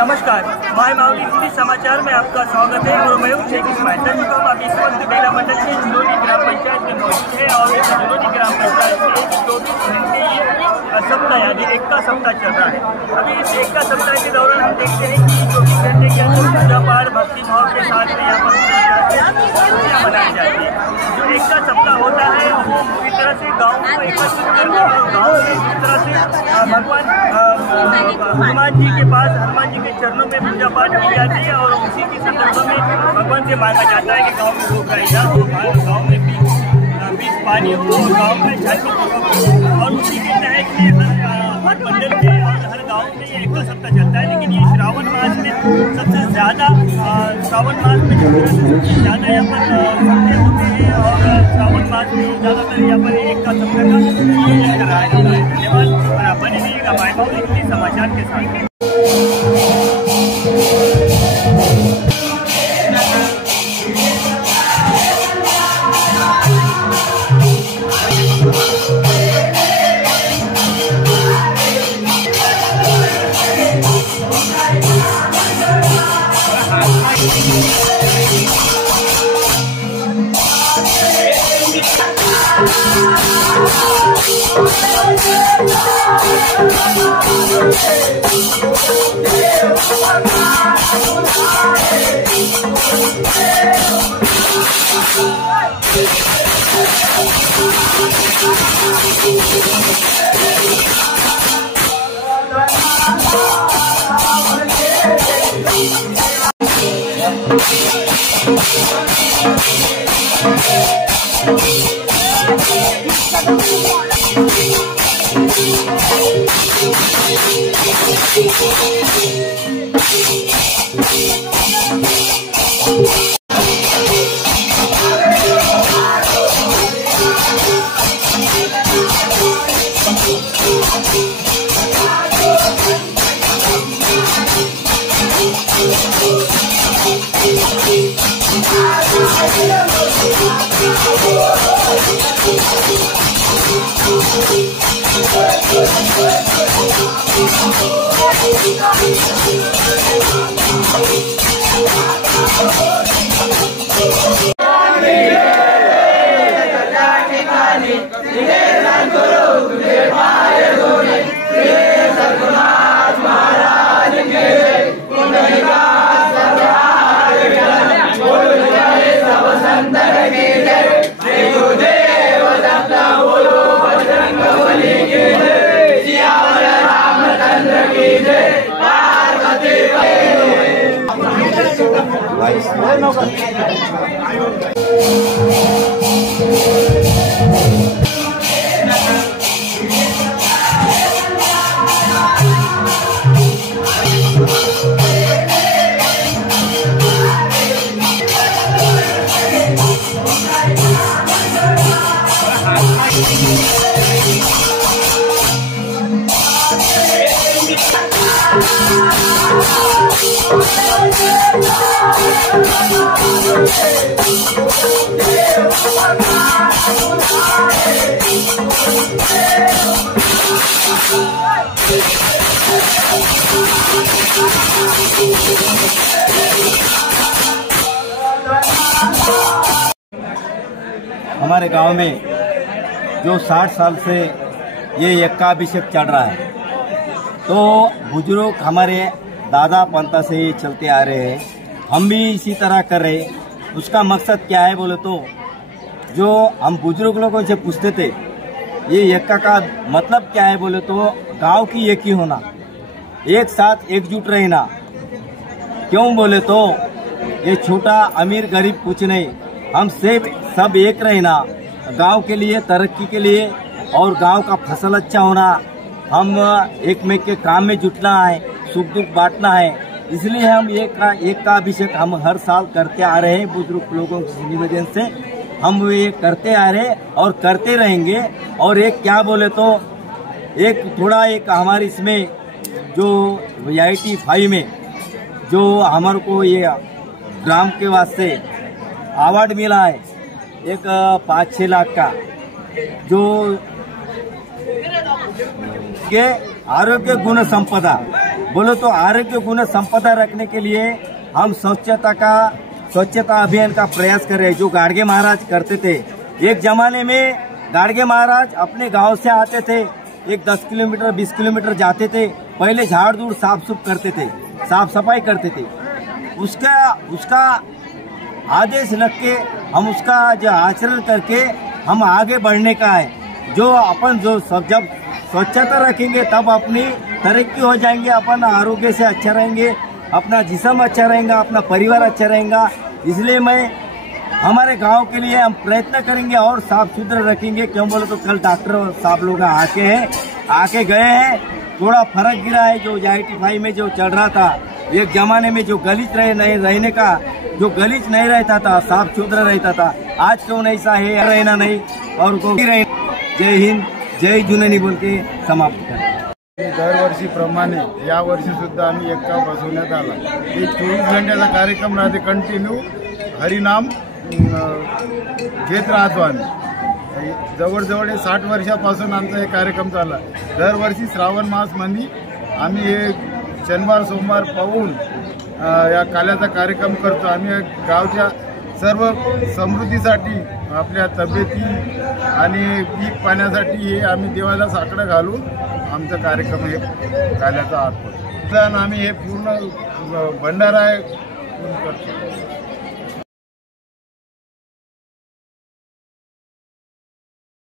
नमस्कार, माय मावली हिंदी समाचार में आपका स्वागत है और मैं हूं शेख इस्माइल। हम अभी इस वक्त बेला मंडल के झुलोनी ग्राम पंचायत में मौजूद है और इस झुलोनी ग्राम पंचायत में 24 घंटे ये सप्ताह यानी एक का सप्ताह चल रहा है। अभी इस एक का सप्ताह के दौरान हम देखते हैं कि 24 घंटे के अंदर पूजा पाठ भक्ति भाव के साथ में यहाँ पर खुशियाँ मनाई जाती है। जो एक का सप्ताह होता है वो पूरी तरह से गाँव को एकत्रित करना और गाँव में जिस तरह से भगवान हनुमान जी के पास हनुमान जी के चरणों में पूजा पाठ की जाती है और उसी के संदर्भ में भगवान से मांगा जाता है कि गांव में रोग रहेगा और गांव में बीज पानी हो, गांव में शांतिपूर्वक और उसी के तहत ये हर मंडल में और हर गांव में ये एक सप्ताह चलता है। लेकिन ये श्रावण मास में सबसे ज़्यादा श्रावण मास में सबसे ज़्यादा यहाँ पर सप्ताह होते हैं और श्रावण मास में ज़्यादातर यहाँ पर एक का सप्ताह का आयोजन कराया जाता है। धन्यवाद, बने रहिएगा माय मावली हिंदी समाचार के साथ। हमारे गांव में जो 60 साल से ये यज्ञाभिषेक चल रहा है, तो बुजुर्ग हमारे दादा पंथा से चलते आ रहे हैं, हम भी इसी तरह कर रहे हैं। उसका मकसद क्या है बोले तो, जो हम बुजुर्ग लोगों से पूछते थे ये यज्ञ का मतलब क्या है बोले तो, गांव की एक ही होना, एक साथ एकजुट रहना। क्यों बोले तो ये छोटा अमीर गरीब कुछ नहीं, हम सब एक रहना, गांव के लिए तरक्की के लिए और गांव का फसल अच्छा होना, हम एक में के काम में जुटना है, सुख दुख बांटना है। इसलिए हम एक का अभिषेक हम हर साल करते आ रहे हैं। बुजुर्ग लोगों की निवेदन से हम ये करते आ रहे और करते रहेंगे। और एक क्या बोले तो एक थोड़ा एक हमारे इसमें जो IIT 5 में जो हमारे को ये ग्राम के वास्ते अवार्ड मिला है, एक 5-6 लाख का, जो के आरोग्य गुण संपदा बोलो तो आरोग्य गुण संपदा रखने के लिए हम स्वच्छता अभियान का प्रयास कर रहे हैं, जो गाडगे महाराज करते थे। एक जमाने में गाडगे महाराज अपने गांव से आते थे, एक 10 किलोमीटर 20 किलोमीटर जाते थे, पहले झाड़ झूड़ साफ सुफ करते थे, साफ सफाई करते थे। उसका आदेश रख के हम उसका जो आचरण करके हम आगे बढ़ने का है। जब स्वच्छता रखेंगे तब अपनी तरक्की हो जाएंगे, अपन आरोग्य से अच्छा रहेंगे, अपना जिस्म अच्छा रहेगा, अपना परिवार अच्छा रहेगा। इसलिए हमारे गांव के लिए हम प्रयत्न करेंगे और साफ सुथरा रखेंगे। क्यों बोले तो कल डॉक्टर साहब लोग आके गए हैं, थोड़ा फर्क गिरा है। जो 85 में जो चल रहा था, एक जमाने में जो गलीच रहने का जो गलीच नहीं रहता था, साफ सुथरा रहता था, आज क्यों ऐसा है, रहना नहीं और को जय हिंद जय जुनेनी बोल के समाप्त करें। दरवर्षीप्रमाणे या वर्षी सुद्धा आम्ही एक्का बसवण्यात आला। एक 24 घंट्याचा कार्यक्रम राहते, कंटिन्यू हरिनाम घेत राहतो आम्ही। जवळजवळ 60 वर्षापासून आमचा हे कार्यक्रम चालला। दरवर्षी श्रावण मास मध्ये आम्ही हे शनिवार सोमवार पाहून या काल्याचा कार्यक्रम करतो। आम्ही गावच्या सर्व समृद्धीसाठी, आपल्या तब्येती आणि पीक पाण्यासाठी हे आम्ही देवाला साकडं घालून आमचा कार्यक्रम हे काल्याचा आरतो। आम्ही हे पूर्ण भंडारा करतो।